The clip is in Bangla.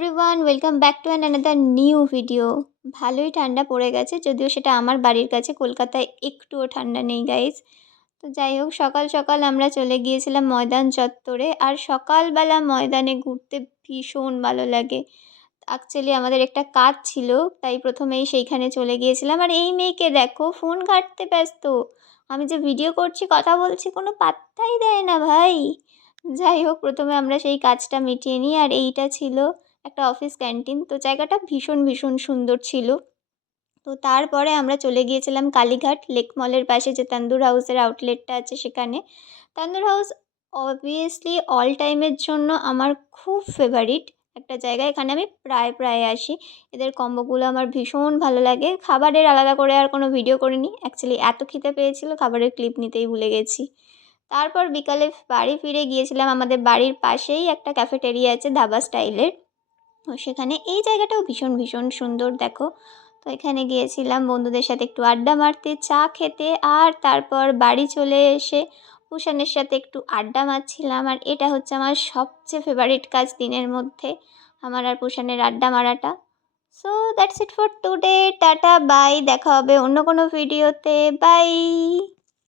Everyone, welcome back to another new video. ভালোই ঠান্ডা পড়ে গেছে, যদিও সেটা আমার বাড়ির কাছে। কলকাতায় একটুও ঠান্ডা নেই গাইজ। তো যাই হোক, সকাল সকাল আমরা চলে গিয়েছিলাম ময়দান চত্বরে। আর সকালবেলা ময়দানে ঘুরতে ভীষণ ভালো লাগে। অ্যাকচুয়ালি আমাদের একটা কাজ ছিল, তাই প্রথমেই সেইখানে চলে গিয়েছিলাম। আর এই মেয়েকে দেখো, ফোন ঘাঁটতে ব্যস্ত। আমি যে ভিডিও করছি, কথা বলছি, কোনো পাত্তাই দেয় না ভাই। যাই হোক, প্রথমে আমরা সেই কাজটা মিটিয়ে নিই। আর এইটা ছিল একটা অফিস ক্যান্টিন। তো জায়গাটা ভীষণ ভীষণ সুন্দর ছিল। তো তারপরে আমরা চলে গিয়েছিলাম কালীঘাট লেক মলের পাশে যে তান্দুর হাউসের আউটলেটটা আছে সেখানে। তান্দুর হাউস অবভিয়াসলি অল টাইমের জন্য আমার খুব ফেভারিট একটা জায়গা। এখানে আমি প্রায় আসি। এদের কম্বোগুলো আমার ভীষণ ভালো লাগে। খাবারের আলাদা করে আর কোনো ভিডিও করিনি, অ্যাকচুয়ালি এত খিদে পেয়েছিল খাবারের ক্লিপ নিতেই ভুলে গেছি। তারপর বিকালে বাড়ি ফিরে গিয়েছিলাম। আমাদের বাড়ির পাশেই একটা ক্যাফেটেরিয়া আছে ধাবা স্টাইলের। তো সেখানে এই জায়গাটাও ভীষণ ভীষণ সুন্দর দেখো। তো এখানে গিয়েছিলাম বন্ধুদের সাথে একটু আড্ডা মারতে, চা খেতে। আর তারপর বাড়ি চলে এসে কুষাণের সাথে একটু আড্ডা মারছিলাম। আর এটা হচ্ছে আমার সবচেয়ে ফেভারিট কাজ দিনের মধ্যে, আমার আর কুষাণের আড্ডা মারাটা। So that's it for today. Tata, bye. দেখা হবে অন্য কোনো ভিডিওতে। বাই।